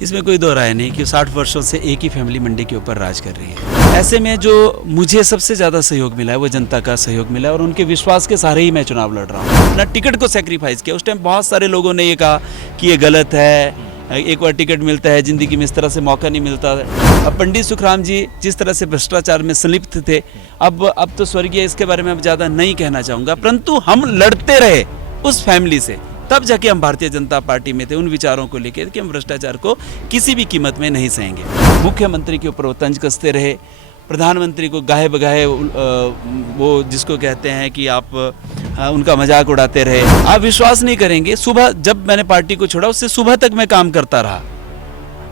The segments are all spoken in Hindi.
इसमें कोई दो राय नहीं कि 60 वर्षों से एक ही फैमिली मंडी के ऊपर राज कर रही है। ऐसे में जो मुझे सबसे ज़्यादा सहयोग मिला है वो जनता का सहयोग मिला है और उनके विश्वास के सहारे ही मैं चुनाव लड़ रहा हूँ। अपना टिकट को सेक्रीफाइस किया। उस टाइम बहुत सारे लोगों ने ये कहा कि ये गलत है, एक बार टिकट मिलता है, ज़िंदगी में इस तरह से मौका नहीं मिलता है। अब पंडित सुखराम जी जिस तरह से भ्रष्टाचार में संलिप्त थे, अब तो स्वर्गीय, इसके बारे में अब ज़्यादा नहीं कहना चाहूँगा, परंतु हम लड़ते रहे उस फैमिली से, तब जाके हम भारतीय जनता पार्टी में थे उन विचारों को लेकर कि हम भ्रष्टाचार को किसी भी कीमत में नहीं सहेंगे। मुख्यमंत्री के ऊपर वो तंज कसते रहे, प्रधानमंत्री को गाहे बगाहे वो जिसको कहते हैं कि आप उनका मजाक उड़ाते रहे। आप विश्वास नहीं करेंगे, सुबह जब मैंने पार्टी को छोड़ा उससे सुबह तक मैं काम करता रहा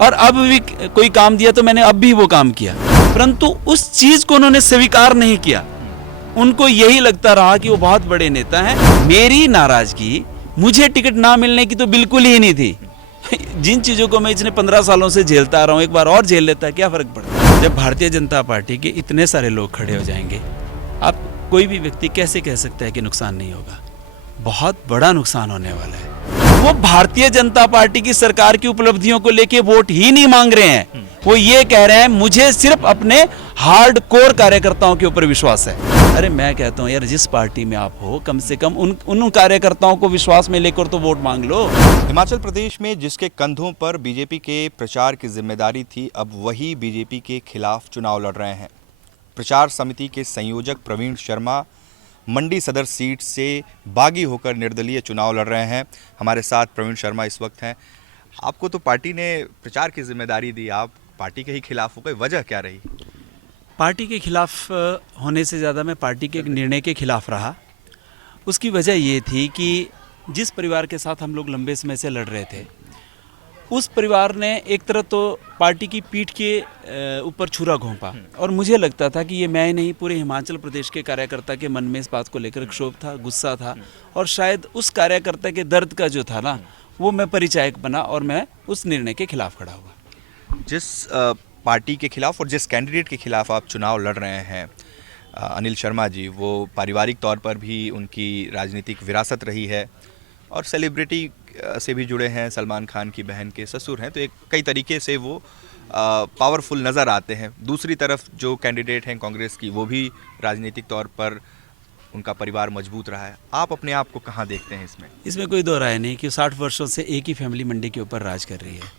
और अब भी कोई काम दिया तो मैंने अब भी वो काम किया, परंतु उस चीज को उन्होंने स्वीकार नहीं किया। उनको यही लगता रहा कि वो बहुत बड़े नेता हैं। मेरी नाराजगी मुझे टिकट ना मिलने की तो बिल्कुल ही नहीं थी। जिन चीज़ों को मैं इतने 15 सालों से झेलता रहा हूँ, एक बार और झेल लेता है, क्या फ़र्क पड़ता है। जब भारतीय जनता पार्टी के इतने सारे लोग खड़े हो जाएंगे, आप कोई भी व्यक्ति कैसे कह सकता है कि नुकसान नहीं होगा। बहुत बड़ा नुकसान होने वाला है। वो भारतीय जनता पार्टी की सरकार की उपलब्धियों को लेके वोट ही नहीं मांग रहे हैं, वो ये कह रहे हैं मुझे सिर्फ अपने हार्डकोर कार्यकर्ताओं के ऊपर विश्वास है। अरे मैं कहता हूँ यार, जिस पार्टी में आप हो कम से कम उन कार्यकर्ताओं को विश्वास में लेकर तो वोट मांग लो। हिमाचल प्रदेश में जिसके कंधों पर बीजेपी के प्रचार की जिम्मेदारी थी, अब वही बीजेपी के खिलाफ चुनाव लड़ रहे हैं। प्रचार समिति के संयोजक प्रवीण शर्मा मंडी सदर सीट से बागी होकर निर्दलीय चुनाव लड़ रहे हैं। हमारे साथ प्रवीण शर्मा इस वक्त हैं। आपको तो पार्टी ने प्रचार की जिम्मेदारी दी, आप पार्टी के ही खिलाफ हो गए, वजह क्या रही? पार्टी के खिलाफ होने से ज़्यादा मैं पार्टी के एक निर्णय के खिलाफ रहा। उसकी वजह ये थी कि जिस परिवार के साथ हम लोग लंबे समय से लड़ रहे थे, उस परिवार ने एक तरह तो पार्टी की पीठ के ऊपर छुरा घोंपा और मुझे लगता था कि ये मैं नहीं, पूरे हिमाचल प्रदेश के कार्यकर्ता के मन में इस बात को लेकर क्षोभ था, गुस्सा था और शायद उस कार्यकर्ता के दर्द का जो था ना, वो मैं परिचायक बना और मैं उस निर्णय के खिलाफ खड़ा हुआ। जिस पार्टी के खिलाफ और जिस कैंडिडेट के खिलाफ आप चुनाव लड़ रहे हैं, अनिल शर्मा जी, वो पारिवारिक तौर पर भी उनकी राजनीतिक विरासत रही है और सेलिब्रिटी से भी जुड़े हैं। सलमान खान की बहन के ससुर हैं, तो एक कई तरीके से वो पावरफुल नज़र आते हैं। दूसरी तरफ जो कैंडिडेट हैं कांग्रेस की, वो भी राजनीतिक तौर पर उनका परिवार मजबूत रहा है। आप अपने आप को कहाँ देखते हैं इसमें? इसमें कोई दो राय नहीं कि 60 वर्षों से एक ही फैमिली मंडी के ऊपर राज कर रही है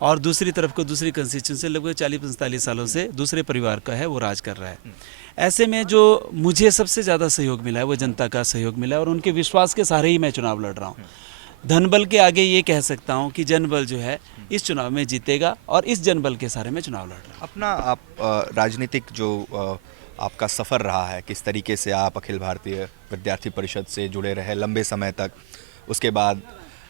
और दूसरी तरफ को दूसरी कंस्टिट्यूंसी लगभग 40-45 सालों से दूसरे परिवार का है, वो राज कर रहा है। ऐसे में जो मुझे सबसे ज़्यादा सहयोग मिला है वो जनता का सहयोग मिला है और उनके विश्वास के सहारे ही मैं चुनाव लड़ रहा हूँ। धनबल के आगे ये कह सकता हूँ कि जनबल जो है इस चुनाव में जीतेगा और इस जनबल के सहारे मैं चुनाव लड़ रहा हूँ। अपना आप राजनीतिक जो आपका सफ़र रहा है, किस तरीके से आप अखिल भारतीय विद्यार्थी परिषद से जुड़े रहे लंबे समय तक, उसके बाद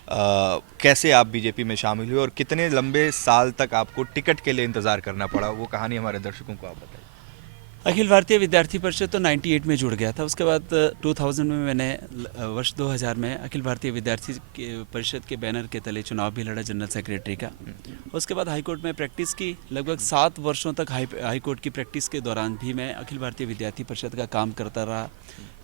कैसे आप बीजेपी में शामिल हुए और कितने लंबे साल तक आपको टिकट के लिए इंतज़ार करना पड़ा, वो कहानी हमारे दर्शकों को आप बताइए। अखिल भारतीय विद्यार्थी परिषद तो 98 में जुड़ गया था। उसके बाद 2000 में मैंने वर्ष 2000 में अखिल भारतीय विद्यार्थी परिषद के बैनर के तले चुनाव भी लड़ा जनरल सेक्रेटरी का। उसके बाद हाईकोर्ट में प्रैक्टिस की, लगभग 7 वर्षों तक हाईकोर्ट की प्रैक्टिस के दौरान भी मैं अखिल भारतीय विद्यार्थी परिषद का काम करता रहा।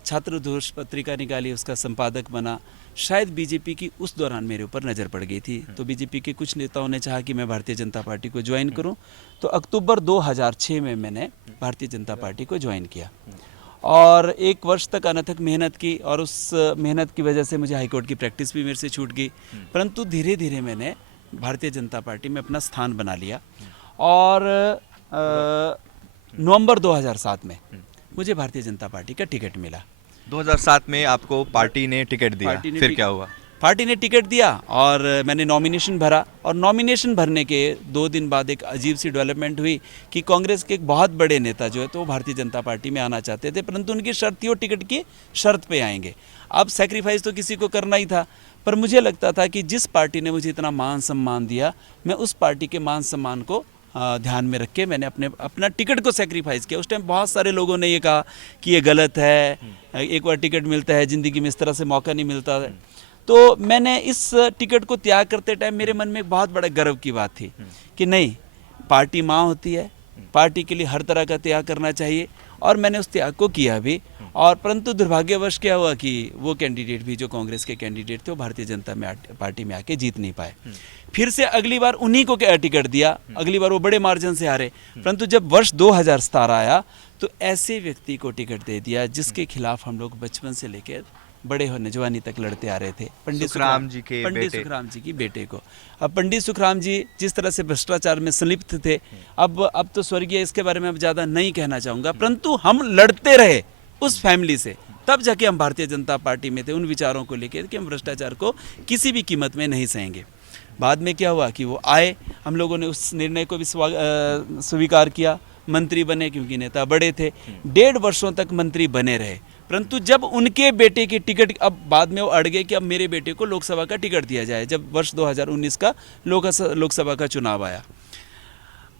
छात्र दोष पत्रिका निकाली, उसका संपादक बना। शायद बीजेपी की उस दौरान मेरे ऊपर नज़र पड़ गई थी, तो बीजेपी के कुछ नेताओं ने चाहा कि मैं भारतीय जनता पार्टी को ज्वाइन करूं, तो अक्टूबर 2006 में मैंने भारतीय जनता पार्टी को ज्वाइन किया और 1 वर्ष तक अनथक मेहनत की और उस मेहनत की वजह से मुझे हाईकोर्ट की प्रैक्टिस भी मेरे से छूट गई, परंतु धीरे धीरे मैंने भारतीय जनता पार्टी में अपना स्थान बना लिया और नवंबर 2007 में मुझे भारतीय जनता पार्टी का टिकट मिला। 2007 में आपको पार्टी ने टिकट दिया, फिर क्या हुआ? पार्टी ने टिकट दिया और मैंने नॉमिनेशन भरा और नॉमिनेशन भरने के 2 दिन बाद एक अजीब सी डेवलपमेंट हुई कि कांग्रेस के एक बहुत बड़े नेता जो है तो वो भारतीय जनता पार्टी में आना चाहते थे, परंतु उनकी शर्त थी वो टिकट की शर्त पे आएंगे। अब सेक्रीफाइस तो किसी को करना ही था, पर मुझे लगता था कि जिस पार्टी ने मुझे इतना मान सम्मान दिया, मैं उस पार्टी के मान सम्मान को ध्यान में रख के मैंने अपना टिकट को सेक्रीफाइस किया। उस टाइम बहुत सारे लोगों ने ये कहा कि ये गलत है, एक बार टिकट मिलता है, ज़िंदगी में इस तरह से मौका नहीं मिलता है। तो मैंने इस टिकट को त्याग करते टाइम मेरे मन में एक बहुत बड़ा गर्व की बात थी कि नहीं, पार्टी माँ होती है, पार्टी के लिए हर तरह का त्याग करना चाहिए और मैंने उस त्याग को किया भी और परंतु दुर्भाग्यवश क्या हुआ कि वो कैंडिडेट भी जो कांग्रेस के कैंडिडेट थे वो भारतीय जनता पार्टी में आके जीत नहीं पाए। फिर से अगली बार उन्हीं को टिकट दिया, अगली बार वो बड़े मार्जिन से हारे। परंतु जब वर्ष 2017 आया तो ऐसे व्यक्ति को टिकट दे दिया जिसके खिलाफ हम लोग बचपन से लेकर बड़े होने जवानी तक लड़ते आ रहे थे, पंडित सुखराम जी की बेटे को। अब पंडित सुखराम जी जिस तरह से भ्रष्टाचार में संलिप्त थे, अब तो स्वर्गीय, इसके बारे में अब ज़्यादा नहीं कहना चाहूँगा, परंतु हम लड़ते रहे उस फैमिली से, तब जाके हम भारतीय जनता पार्टी में थे उन विचारों को लेकर कि हम भ्रष्टाचार को किसी भी कीमत में नहीं सहेंगे। बाद में क्या हुआ कि वो आए, हम लोगों ने उस निर्णय को भी स्वीकार किया, मंत्री बने क्योंकि नेता बड़े थे, 1.5 वर्षों तक मंत्री बने रहे। परंतु जब उनके बेटे की टिकट, अब बाद में वो अड़ गए कि अब मेरे बेटे को लोकसभा का टिकट दिया जाए, जब वर्ष 2019 का लोकसभा का चुनाव आया।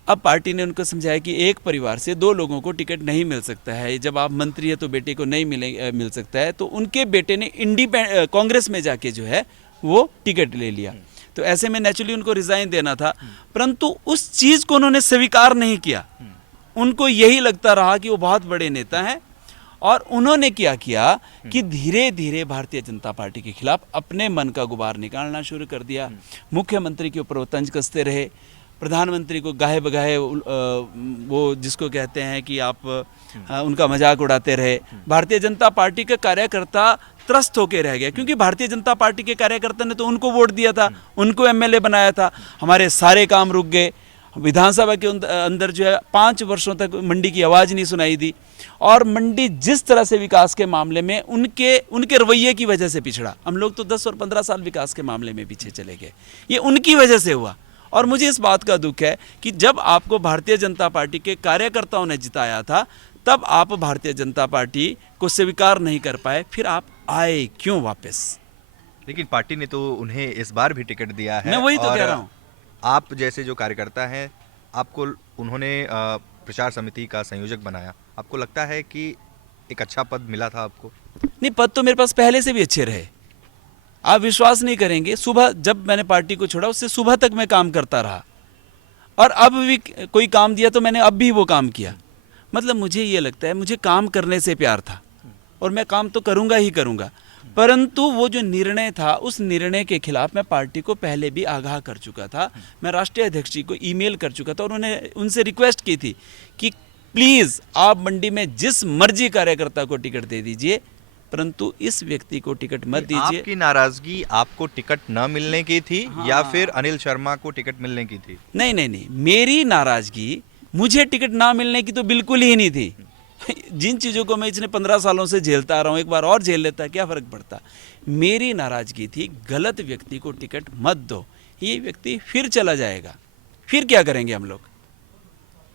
अब पार्टी ने उनको समझाया कि एक परिवार से 2 लोगों को टिकट नहीं मिल सकता है, जब आप मंत्री है तो बेटे को नहीं मिल सकता है। तो उनके बेटे ने कांग्रेस में जाके जो है वो टिकट ले लिया। तो ऐसे में नेचुरली उनको रिजाइन देना था, परंतु उस चीज़ को उन्होंने स्वीकार नहीं किया। उनको यही लगता रहा कि वो बहुत बड़े नेता हैं, और उन्होंने क्या किया कि धीरे धीरे भारतीय जनता पार्टी के खिलाफ अपने मन का गुबार निकालना शुरू कर दिया। मुख्यमंत्री के ऊपर वो तंज कसते रहे, प्रधानमंत्री को गाहे बगाहे वो जिसको कहते हैं कि आप उनका मजाक उड़ाते रहे। भारतीय जनता पार्टी के कार्यकर्ता त्रस्त होकर रह गया, क्योंकि भारतीय जनता पार्टी के कार्यकर्ता ने तो उनको वोट दिया था, उनको एमएलए बनाया था। हमारे सारे काम रुक गए। विधानसभा के अंदर जो है 5 वर्षों तक मंडी की आवाज़ नहीं सुनाई दी, और मंडी जिस तरह से विकास के मामले में उनके रवैये की वजह से पिछड़ा। हम लोग तो 10 और 15 साल विकास के मामले में पीछे चले गए, ये उनकी वजह से हुआ। और मुझे इस बात का दुख है कि जब आपको भारतीय जनता पार्टी के कार्यकर्ताओं ने जिताया था, तब आप भारतीय जनता पार्टी को स्वीकार नहीं कर पाए, फिर आप आए क्यों वापस? लेकिन पार्टी ने तो उन्हें इस बार भी टिकट दिया है। मैं वही तो कह रहा हूँ। आप जैसे जो कार्यकर्ता हैं, आपको उन्होंने प्रचार समिति का संयोजक बनाया, आपको लगता है कि एक अच्छा पद मिला था आपको? नहीं, पद तो मेरे पास पहले से भी अच्छे रहे। आप विश्वास नहीं करेंगे, सुबह जब मैंने पार्टी को छोड़ा उससे सुबह तक मैं काम करता रहा, और अब भी कोई काम दिया तो मैंने अब भी वो काम किया। मतलब मुझे ये लगता है, मुझे काम करने से प्यार था, और मैं काम तो करूँगा ही करूँगा। परंतु वो जो निर्णय था, उस निर्णय के खिलाफ मैं पार्टी को पहले भी आगाह कर चुका था। मैं राष्ट्रीय अध्यक्ष जी को ईमेल कर चुका था, और उनसे रिक्वेस्ट की थी कि प्लीज़ आप मंडी में जिस मर्जी कार्यकर्ता को टिकट दे दीजिए, परंतु इस व्यक्ति को टिकट मत दीजिए। आपकी नाराजगी आपको टिकट न मिलने की थी, या फिर अनिल शर्मा को टिकट मिलने की थी? नहीं, मेरी नाराजगी मुझे टिकट ना मिलने की तो बिल्कुल ही नहीं थी। जिन चीज़ों को मैं इतने 15 सालों से झेलता आ रहा हूँ, एक बार और झेल लेता, क्या फ़र्क पड़ता। मेरी नाराज़गी थी गलत व्यक्ति को टिकट मत दो, ये व्यक्ति फिर चला जाएगा, फिर क्या करेंगे हम लोग।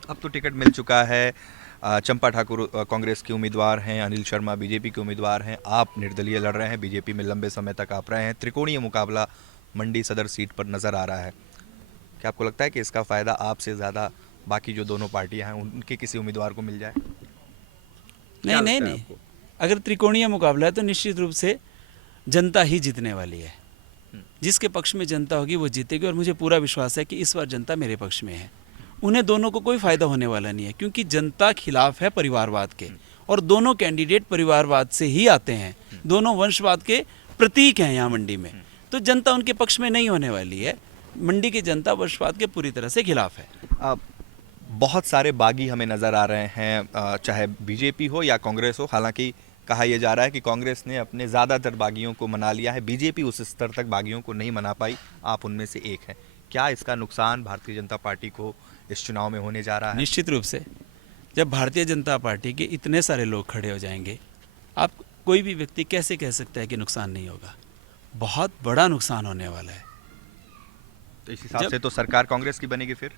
अब तो टिकट मिल चुका है। चंपा ठाकुर कांग्रेस के उम्मीदवार हैं, अनिल शर्मा बीजेपी के उम्मीदवार हैं, आप निर्दलीय लड़ रहे हैं, बीजेपी में लंबे समय तक आप रहे हैं। त्रिकोणीय मुकाबला मंडी सदर सीट पर नज़र आ रहा है। क्या आपको लगता है कि इसका फ़ायदा आपसे ज़्यादा बाकी जो दोनों पार्टियां हैं उनके किसी उम्मीदवार को मिल जाए? नहीं, अगर त्रिकोणीय मुकाबला है तो निश्चित रूप से जनता ही जीतने वाली है। जिसके पक्ष में जनता होगी वो जीतेगी, और मुझे पूरा विश्वास है कि इस बार जनता मेरे पक्ष में है। उन्हें दोनों को कोई फ़ायदा होने वाला नहीं है, क्योंकि जनता खिलाफ है परिवारवाद के, और दोनों कैंडिडेट परिवारवाद से ही आते हैं, दोनों वंशवाद के प्रतीक हैं यहाँ मंडी में। तो जनता उनके पक्ष में नहीं होने वाली है। मंडी की जनता वंशवाद के पूरी तरह से खिलाफ है। बहुत सारे बागी हमें नज़र आ रहे हैं, चाहे बीजेपी हो या कांग्रेस हो। हालांकि कहा यह जा रहा है कि कांग्रेस ने अपने ज़्यादातर बागियों को मना लिया है, बीजेपी उस स्तर तक बागियों को नहीं मना पाई। आप उनमें से एक हैं। क्या इसका नुकसान भारतीय जनता पार्टी को इस चुनाव में होने जा रहा है? निश्चित रूप से। जब भारतीय जनता पार्टी के इतने सारे लोग खड़े हो जाएंगे, आप कोई भी व्यक्ति कैसे कह सकता है कि नुकसान नहीं होगा? बहुत बड़ा नुकसान होने वाला है। तो इस हिसाब से तो सरकार कांग्रेस की बनेगी। फिर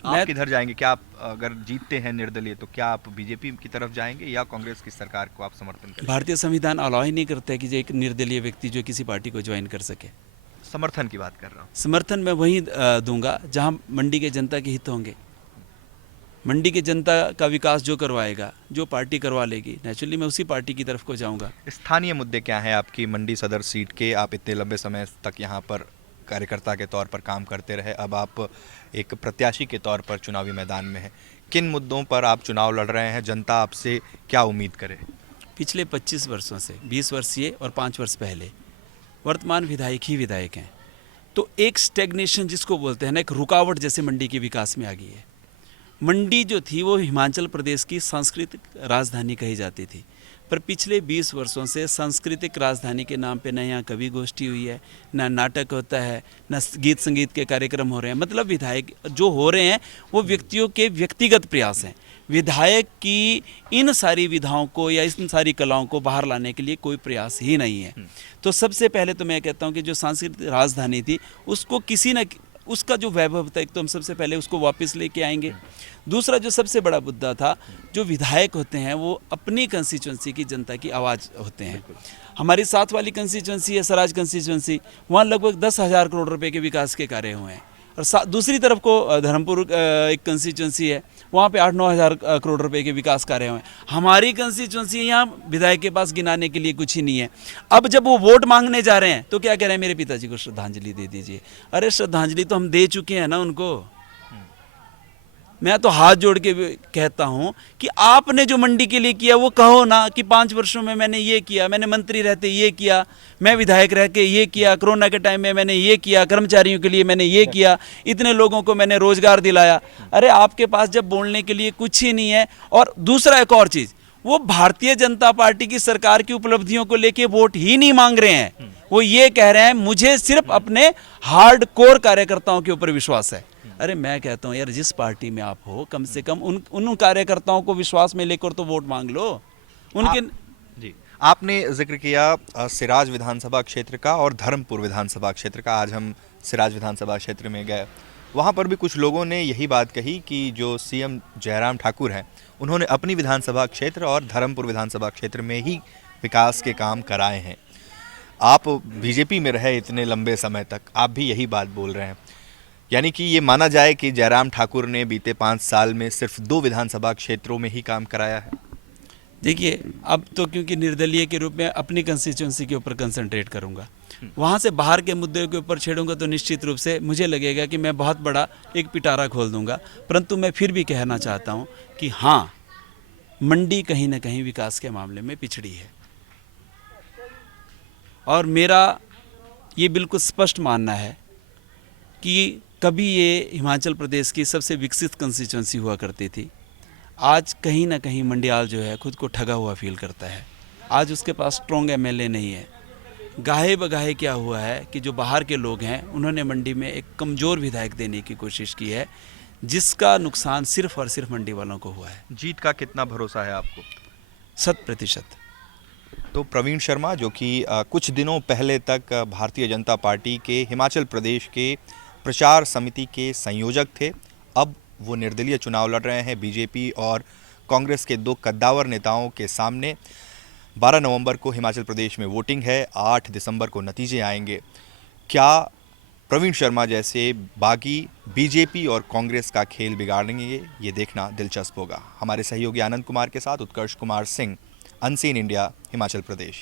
आप किधर जाएंगे? क्या आप अगर जीतते हैं निर्दलीय, तो क्या आप बीजेपी की तरफ जाएंगे या कांग्रेस की सरकार को आप समर्थन करेंगे? भारतीय संविधान अलाउ ही नहीं करता है कि जो एक निर्दलीय व्यक्ति जो किसी पार्टी को ज्वाइन कर सके। समर्थन की बात कर रहा हूँ। समर्थन मैं वहीं दूंगा जहां मंडी के जनता के हित होंगे। मंडी की जनता का विकास जो करवाएगा, जो पार्टी करवा लेगी, नेचुरली मैं उसी पार्टी की तरफ को जाऊंगा। स्थानीय मुद्दे क्या हैं आपकी मंडी सदर सीट के? आप इतने लंबे समय तक यहाँ पर कार्यकर्ता के तौर पर काम करते रहे, अब आप एक प्रत्याशी के तौर पर चुनावी मैदान में हैं। किन मुद्दों पर आप चुनाव लड़ रहे हैं, जनता आपसे क्या उम्मीद करे? पिछले 25 वर्षों से 20 वर्ष ये और 5 वर्ष पहले वर्तमान विधायक ही विधायक हैं, तो एक स्टेग्नेशन जिसको बोलते हैं ना, एक रुकावट जैसे मंडी के विकास में आ गई है। मंडी जो थी वो हिमाचल प्रदेश की सांस्कृतिक राजधानी कही जाती थी, पर पिछले 20 वर्षों से सांस्कृतिक राजधानी के नाम पे न यहाँ कवि गोष्ठी हुई है, न नाटक होता है, न गीत संगीत के कार्यक्रम हो रहे हैं। मतलब विधायक जो हो रहे हैं वो व्यक्तियों के व्यक्तिगत प्रयास हैं। विधायक की इन सारी विधाओं को या इन सारी कलाओं को बाहर लाने के लिए कोई प्रयास ही नहीं है। तो सबसे पहले तो मैं कहता हूँ कि जो सांस्कृतिक राजधानी थी उसको किसी न उसका जो वैभव था, एक तो हम सबसे पहले उसको वापस लेके आएंगे। दूसरा जो सबसे बड़ा मुद्दा था, जो विधायक होते हैं वो अपनी कंस्टिट्यूंसी की जनता की आवाज़ होते हैं। हमारी साथ वाली कंस्टिट्यूंसी है सराज कंस्टिट्यूंसी, वहाँ लगभग 10,000 करोड़ रुपए के विकास के कार्य हुए हैं। और दूसरी तरफ को धर्मपुर एक कंस्टिट्यूंसी है, वहाँ पे 8-9 हज़ार करोड़ रुपए के विकास कार्य हुए हैं। हमारी कंस्टिट्यूंसी यहाँ विधायक के पास गिनाने के लिए कुछ ही नहीं है। अब जब वो वोट मांगने जा रहे हैं तो क्या कह रहे हैं, मेरे पिताजी को श्रद्धांजलि दे दीजिए। अरे श्रद्धांजलि तो हम दे चुके हैं ना उनको। मैं तो हाथ जोड़ के कहता हूं कि आपने जो मंडी के लिए किया वो कहो ना कि 5 वर्षों में मैंने ये किया, मैंने मंत्री रहते ये किया, मैं विधायक रह के ये किया, कोरोना के टाइम में मैंने ये किया, कर्मचारियों के लिए मैंने ये किया, इतने लोगों को मैंने रोजगार दिलाया। अरे आपके पास जब बोलने के लिए कुछ ही नहीं है। और दूसरा एक और चीज़, वो भारतीय जनता पार्टी की सरकार की उपलब्धियों को लेके वोट ही नहीं मांग रहे हैं। वो ये कह रहे हैं मुझे सिर्फ अपने हार्ड कोर कार्यकर्ताओं के ऊपर विश्वास है। अरे मैं कहता हूँ यार, जिस पार्टी में आप हो कम से कम उन कार्यकर्ताओं को विश्वास में लेकर तो वोट मांग लो उनके। जी, आपने जिक्र किया सिराज विधानसभा क्षेत्र का और धर्मपुर विधानसभा क्षेत्र का। आज हम सिराज विधानसभा क्षेत्र में गए, वहाँ पर भी कुछ लोगों ने यही बात कही कि जो सीएम जयराम ठाकुर हैं उन्होंने अपनी विधानसभा क्षेत्र और धर्मपुर विधानसभा क्षेत्र में ही विकास के काम कराए हैं। आप बीजेपी में रहे इतने लंबे समय तक, आप भी यही बात बोल रहे हैं, यानी कि ये माना जाए कि जयराम ठाकुर ने बीते 5 साल में सिर्फ 2 विधानसभा क्षेत्रों में ही काम कराया है। देखिए, अब तो क्योंकि निर्दलीय के रूप में अपनी कंस्टिट्यूंसी के ऊपर कंसंट्रेट करूंगा, वहाँ से बाहर के मुद्दे के ऊपर छेड़ूंगा तो निश्चित रूप से मुझे लगेगा कि मैं बहुत बड़ा एक पिटारा खोल दूंगा। परंतु मैं फिर भी कहना चाहता हूँ कि हाँ, मंडी कहीं ना कहीं विकास के मामले में पिछड़ी है। और मेरा ये बिल्कुल स्पष्ट मानना है कि कभी ये हिमाचल प्रदेश की सबसे विकसित कंस्टिट्यूंसी हुआ करती थी। आज कहीं ना कहीं मंडियाल जो है खुद को ठगा हुआ फील करता है। आज उसके पास स्ट्रॉन्ग एमएलए नहीं है। गाहे बगाहे क्या हुआ है कि जो बाहर के लोग हैं उन्होंने मंडी में एक कमज़ोर विधायक देने की कोशिश की है, जिसका नुकसान सिर्फ और सिर्फ मंडी वालों को हुआ है। जीत का कितना भरोसा है आपको? 100%। तो प्रवीण शर्मा, जो कि कुछ दिनों पहले तक भारतीय जनता पार्टी के हिमाचल प्रदेश के प्रचार समिति के संयोजक थे, अब वो निर्दलीय चुनाव लड़ रहे हैं बीजेपी और कांग्रेस के 2 कद्दावर नेताओं के सामने। 12 नवंबर को हिमाचल प्रदेश में वोटिंग है, 8 दिसंबर को नतीजे आएंगे। क्या प्रवीण शर्मा जैसे बागी बीजेपी और कांग्रेस का खेल बिगाड़ेंगे, ये देखना दिलचस्प होगा। हमारे सहयोगी आनंद कुमार के साथ उत्कर्ष कुमार सिंह, अनसीन इंडिया, हिमाचल प्रदेश।